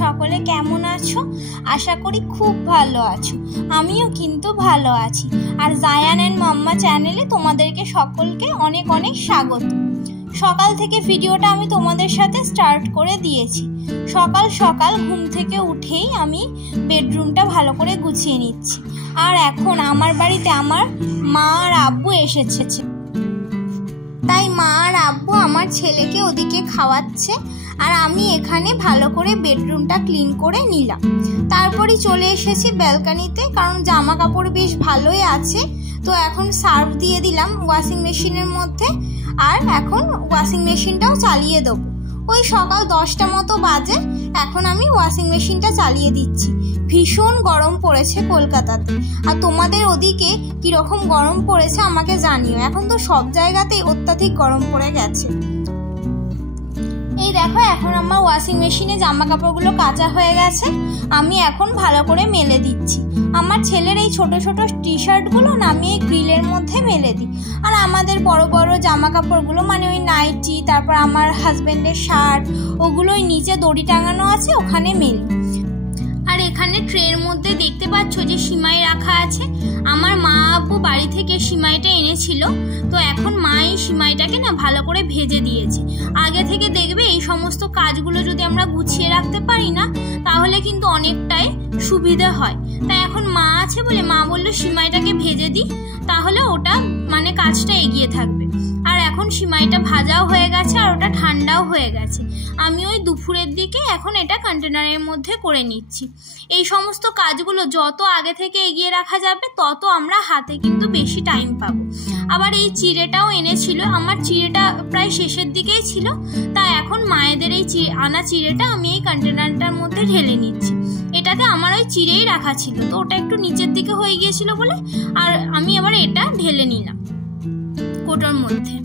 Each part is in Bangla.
সকলে কেমন আছো? আশা করি খুব ভালো আছো। আমিও কিন্তু ভালো আছি। আর জায়ান এন্ড মাম্মা চ্যানেলে তোমাদেরকে সকলকে অনেক অনেক স্বাগত। সকাল থেকে ভিডিওটা আমি তোমাদের সাথে স্টার্ট করে দিয়েছি। সকাল সকাল ঘুম থেকে উঠেই আমি বেডরুমটা ভালো করে গুছিয়ে নিচ্ছি। আর এখন আমার বাড়িতে আমার মা আর আব্বু এসেছে, তাই মা আর আব্বু আমার ছেলেকে ওদিকে খাওয়াচ্ছে আর আমি এখানে ভালো করে বেডরুমটা ক্লিন করে নিলাম। তারপরে চলে এসেছি ব্যালকনিতে, কারণ জামা কাপড় বেশ ভালোই আছে। তো এখন সার্ফ দিয়ে দিলাম ওয়াশিং মেশিনের মধ্যে, আর এখন ওয়াশিং মেশিনটাও চালিয়ে দেবো। ওই সকাল 10টা মতো বাজে, এখন আমি ওয়াশিং মেশিনটা চালিয়ে দিচ্ছি। ভীষণ গরম পড়েছে কলকাতাতে। আর তোমাদের ওদিকে কিরকম গরম পড়েছে আমাকে জানিও। এখন তো সব জায়গাতেই অত্যাধিক গরম পড়ে গেছে। এই দেখো, এখন আমার ওয়াশিং মেশিনে জামা কাপড়গুলো কাঁচা হয়ে গেছে। আমি এখন ভালো করে মেলে দিচ্ছি। আমার ছেলের এই ছোট ছোট টি শার্টগুলো আমি এই গ্রিলের মধ্যে মেলে দিই। আর আমাদের বড় বড় জামা কাপড়গুলো মানে ওই নাইটি, তারপর আমার হাজবেন্ডের শার্ট, ওগুলোই নিচে দড়ি টাঙানো আছে, ওখানে মেলি। আর এখানে ট্রের মধ্যে দেখতে পাচ্ছ যে সিমাই রাখা আছে। আমার মা আব্বু বাড়ি থেকে সিমাইটা এনেছিল, তো এখন মা এই সিমাইটাকে না ভালো করে ভেজে দিয়েছে। আগে থেকে দেখবে এই সমস্ত কাজগুলো যদি আমরা গুছিয়ে রাখতে পারি না, তাহলে কিন্তু অনেকটাই সুবিধা হয়। তাই এখন মা আছে বলে মা বললো সিমাইটাকে ভেজে দিই, তাহলে ওটা মানে কাজটা এগিয়ে থাকবে। আর এখন সিমাইটা ভাজাও হয়ে গেছে আর ওটা ঠান্ডাও হয়ে গেছে। আমি ওই দুপুরের দিকে এখন এটা কন্টেনারের মধ্যে করে নিচ্ছি। এই সমস্ত কাজগুলো যত আগে থেকে এগিয়ে রাখা যাবে, তত আমরা হাতে কিন্তু বেশি টাইম পাবো। আবার এই চিড়েটাও এনেছিল, আমার চিড়েটা প্রায় শেষের দিকেই ছিল, তাই এখন মায়েদের এই আনা চিড়েটা আমি এই কন্টেনারটার মধ্যে ঢেলে নিচ্ছি। এটাতে আমার ওই চিড়েই রাখা ছিল, তো ওটা একটু নিচের দিকে হয়ে গিয়েছিল বলে আর আমি আবার এটা ঢেলে নিলাম কোটোর মধ্যে।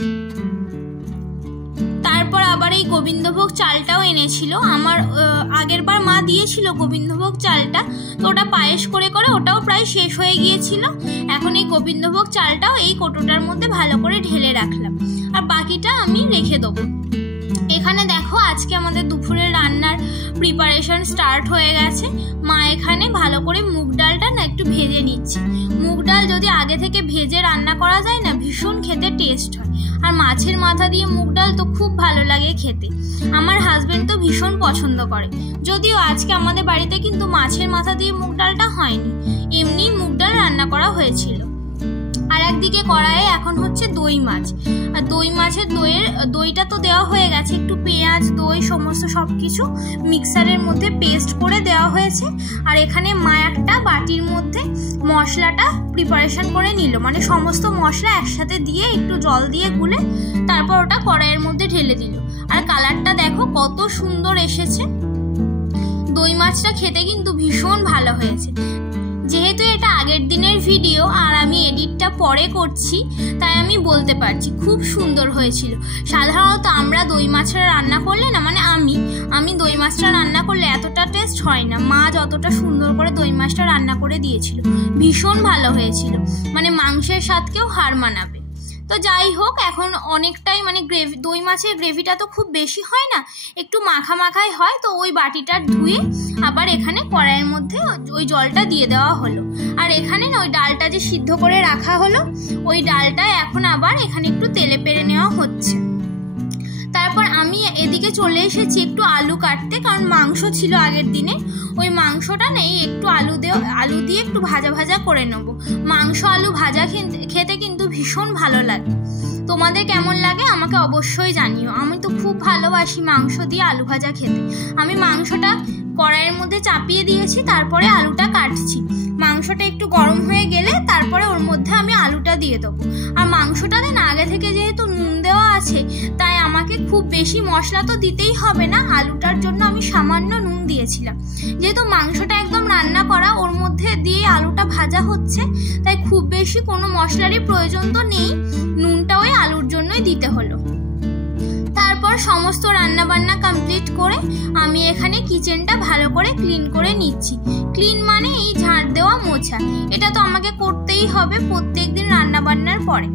তারপর আবার এই গোবিন্দভোগ চালটাও এনেছিল। আমার আগের বার মা দিয়েছিল গোবিন্দভোগ চালটা, তো ওটা পায়েস করে করে ওটাও প্রায় শেষ হয়ে গিয়েছিল। এখন এই গোবিন্দভোগ চালটাও এই কোটোটার মধ্যে ভালো করে ঢেলে রাখলাম, আর বাকিটা আমি রেখে দেবো। এখানে দেখো, আজকে আমাদের দুপুরের রান্নার প্রিপারেশন স্টার্ট হয়ে গেছে। মা এখানে ভালো করে মুগ ডালটা না একটু ভেজে নিচ্ছে। মুগ ডাল যদি আগে থেকে ভেজে রান্না করা যায় না, ভীষণ খেতে টেস্ট হয়। আর মাছের মাথা দিয়ে মুগ ডাল তো খুব ভালো লাগে খেতে। আমার হাজবেন্ড তো ভীষণ পছন্দ করে। যদিও আজকে আমাদের বাড়িতে কিন্তু মাছের মাথা দিয়ে মুগ ডালটা হয়নি, এমনি মুগ ডাল রান্না করা হয়েছিল। আর একদিকে কড়াইয়ে এখন হচ্ছে দই মাছ। আর দই মাছের দইটা তো দেওয়া হয়ে গেছে, একটু পেঁয়াজ, দই সমস্ত সবকিছু মিক্সারের মধ্যে পেস্ট করে দেওয়া হয়েছে। আর এখানে মা একটা বাটির মধ্যে মশলাটা প্রিপারেশন করে নিল, মানে সমস্ত মশলা একসাথে দিয়ে একটু জল দিয়ে গুলে তারপর ওটা কড়াইয়ের মধ্যে ঢেলে দিল। আর কালারটা দেখো কত সুন্দর এসেছে। দই মাছটা খেতে কিন্তু ভীষণ ভালো হয়েছে। যেহেতু এটা আগের দিনের ভিডিও আর আমি এডিটটা পরে করছি, তাই আমি বলতে পারছি খুব সুন্দর হয়েছিল। সাধারণত আমরা দই মাছটা রান্না করলে না, মানে আমি দই মাছটা রান্না করলে এতটা টেস্ট হয় না। মা যতটা সুন্দর করে দই মাছটা রান্না করে দিয়েছিল, ভীষণ ভালো হয়েছিল, মানে মাংসের স্বাদকেও হার মানাবে। তো যাই হোক, এখন অনেকটাই মানে দই মাছের গ্রেভিটা তো খুব বেশি হয় না, একটু মাখা মাখাই হয়। তো ওই বাটিটা ধুয়ে আবার এখানে কড়াইয়ের মধ্যে ওই জলটা দিয়ে দেওয়া হলো। আর এখানে না ওই ডালটা যে সিদ্ধ করে রাখা হলো, ওই ডালটা এখন আবার এখানে একটু তেলে পেরে নেওয়া হচ্ছে। তারপর আমি এদিকে চলে এসেছি একটু আলু কাটতে, কারণ মাংস ছিল আগের দিনে। ওই মাংসটা নেই, একটু আলু দিয়ে একটু ভাজা ভাজা করে নেবো। মাংস আলু ভাজা খেতে কিন্তু ভীষণ ভালো লাগে। তোমাদের কেমন লাগে আমাকে অবশ্যই জানিও। আমি তো খুব ভালোবাসি মাংস দিয়ে আলু ভাজা খেতে। আমি মাংসটা কড়াইয়ের মধ্যে চাপিয়ে দিয়েছি, তারপরে আলুটা কাটছি। মাংসটা একটু গরম হয়ে গেলে তারপরে ওর মধ্যে আমি আলুটা দিয়ে দেবো। আর মাংসটাতে না আগে থেকে যেহেতু নুন দেওয়া আছে, তাই আমাকে খুব বেশি মশলা তো দিতেই হবে না। আলুটার জন্য আমি সামান্য নুন দিয়েছিলাম। যেহেতু মাংসটা একদম রান্না করা, ওর মধ্যে দিয়ে আলুটা ভাজা হচ্ছে, তাই খুব বেশি কোনো মশলারই প্রয়োজন তো নেই। নুনটা ওই আলুর জন্যই দিতে হলো। তারপর সমস্ত রান্না বান্না কমপ্লিট করে আমি এখানে কিচেনটা ভালো করে ক্লিন করে নিচ্ছি। ক্লিন মানে এই ঝাড় দেওয়া, মোছা, এটা তো আমাকে করতেই হবে প্রত্যেকদিন রান্না বান্নার পরে।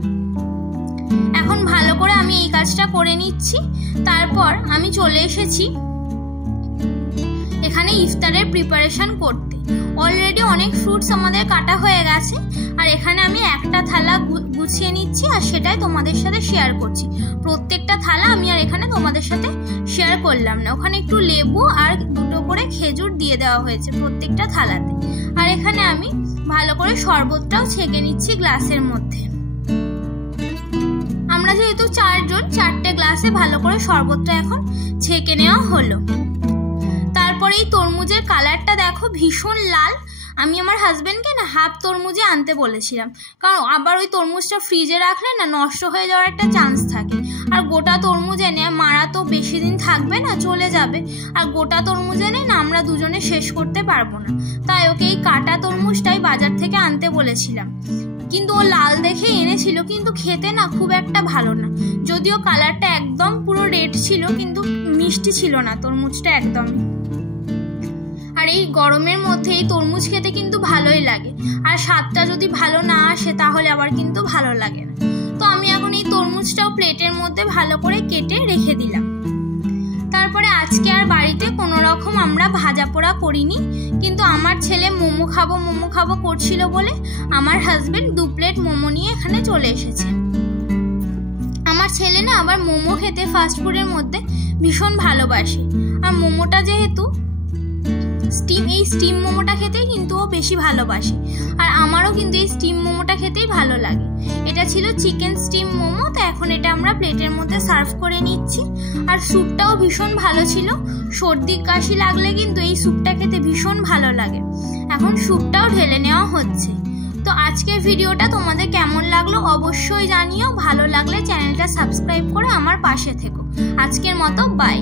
এখন ভালো করে আমি এই কাজটা করে নিচ্ছি। তারপর আমি চলে এসেছি এখানে ইফতারের প্রিপারেশন করতে। অলরেডি অনেক ফ্রুটস আমাদের কাটা হয়ে গেছে, আর এখানে আমি একটা থালা গুছিয়ে নিচ্ছি আর সেটাই তোমাদের সাথে শেয়ার করছি। প্রত্যেকটা থালা আমি আর এখানে তোমাদের সাথে শেয়ার করলাম না। ওখানে একটু লেবু আর দুটো করে খেজুর দিয়ে দেওয়া হয়েছে প্রত্যেকটা থালাতে। আর এখানে আমি ভালো করে শরবতটাও ছেঁকে নিচ্ছি গ্লাসের মধ্যে। আমরা যেহেতু 4 জন, 4টে গ্লাসে ভালো করে শরবতটা এখন ছেঁকে নেওয়া হলো। তারপরে এই তরমুজের কালারটা দেখো ভীষণ লাল। আমি আমার হাজবেন্ডকে না হাফ তরমুজে আনতে বলেছিলাম, কারণ আবার ওই তরমুজটা ফ্রিজে রাখলে না নষ্ট হয়ে যাওয়ার একটা চান্স থাকে। আর গোটা তরমুজ এনে মারা তো বেশি দিন থাকবে না, চলে যাবে। আর গোটা তরমুজ এনে না আমরা দুজনে শেষ করতে পারবো না, তাই ওকে এই কাটা তরমুজটাই বাজার থেকে আনতে বলেছিলাম। কিন্তু ও লাল দেখে এনেছিল, কিন্তু খেতে না খুব একটা ভালো না। যদিও কালারটা একদম পুরো রেড ছিল, কিন্তু মিষ্টি ছিল না তরমুজটা একদমই। আর এই গরমের মধ্যে এই তরমুজ খেতে কিন্তু ভালোই লাগে, আর স্বাদটা যদি ভালো না আসে তাহলে আবার কিন্তু ভালো লাগে না। তো আমি এখন এই তরমুজটাও প্লেটের মধ্যে ভালো করে কেটে রেখে দিলাম। তারপরে আজকে আর বাড়িতে কোনো রকম আমরা ভাজা পোড়া করিনি, কিন্তু আমার ছেলে মোমো খাবো করছিল বলে আমার হাজবেন্ড 2 প্লেট মোমো নিয়ে এখানে চলে এসেছে। আমার ছেলে না আবার মোমো খেতে ফাস্টফুডের মধ্যে ভীষণ ভালোবাসে। আর মোমোটা যেহেতু স্টিম মোমোটা খেতেই কিন্তু ও বেশি ভালোবাসে, আর আমারও কিন্তু এই স্টিম মোমোটা খেতেই ভালো লাগে। এটা ছিল চিকেন স্টিম মোমো। তো এখন এটা আমরা প্লেটের মধ্যে সার্ভ করে নিচ্ছি। আর স্যুপটাও ভীষণ ভালো ছিল। সর্দি কাশি লাগলে কিন্তু এই স্যুপটা খেতে ভীষণ ভালো লাগে। এখন স্যুপটাও ঢেলে নেওয়া হচ্ছে। তো আজকের ভিডিওটা তোমাদের কেমন লাগলো অবশ্যই জানিও। ভালো লাগলে চ্যানেলটা সাবস্ক্রাইব করে আমার পাশে থেকো। আজকের মতো বাই।